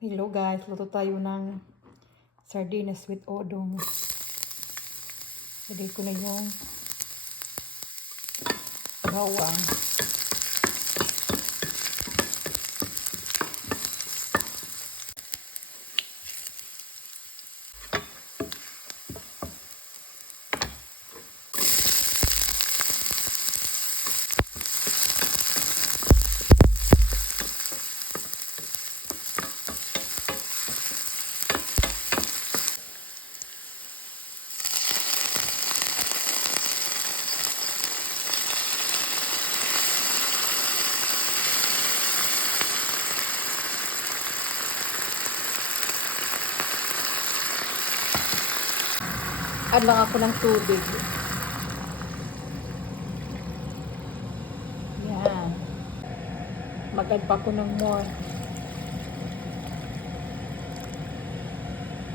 Hello guys, luto tayo ng sardinas with odong. Lagay ko na yung bawang. Add lang ako ng tubig. Yan. Mag-add pa ako ng more.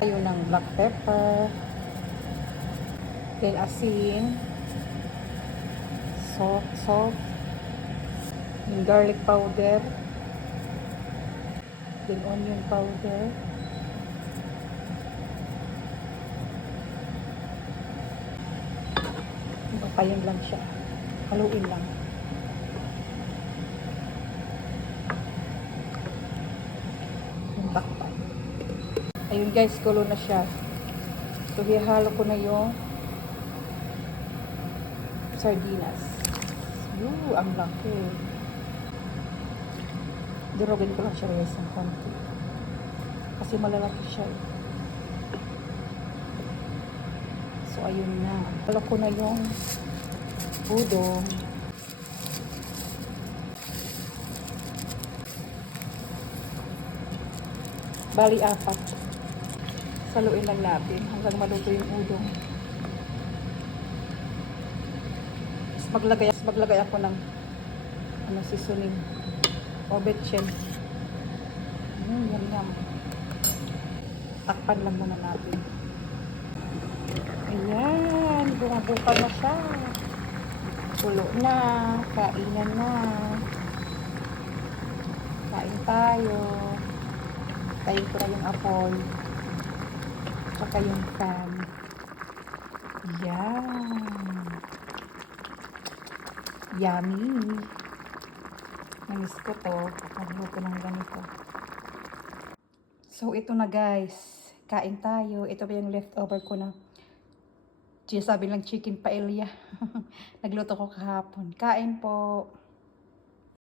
Tayo ng black pepper. Then asin. Salt. Yung garlic powder. Then onion powder. Papayan lang siya. Haluin lang. Yung takpan. Ayun guys, kulo na siya. So, hihalo ko na yung sardinas. Ang laki. Durugin ko lang siya guys ng konti. Kasi malalaki siya eh. So, ayun na. Halo ko na yung udong. Bali, 4. Saluin lang natin hanggang maluto yung udong. Maglagay ako ng seasoning o betchin. Yum. Takpan lang muna natin. Ayan, buka na siya. Tulo na, kainan na. Kain tayo. Tayin ko na yung apoy. Tsaka yung pan. Yan. Yummy. Namiss ko to. Nagluto ng ganito. So, ito na guys. Kain tayo. Ito ba yung leftover ko na sabi lang chicken paella. Nagluto ko kahapon. Kain po.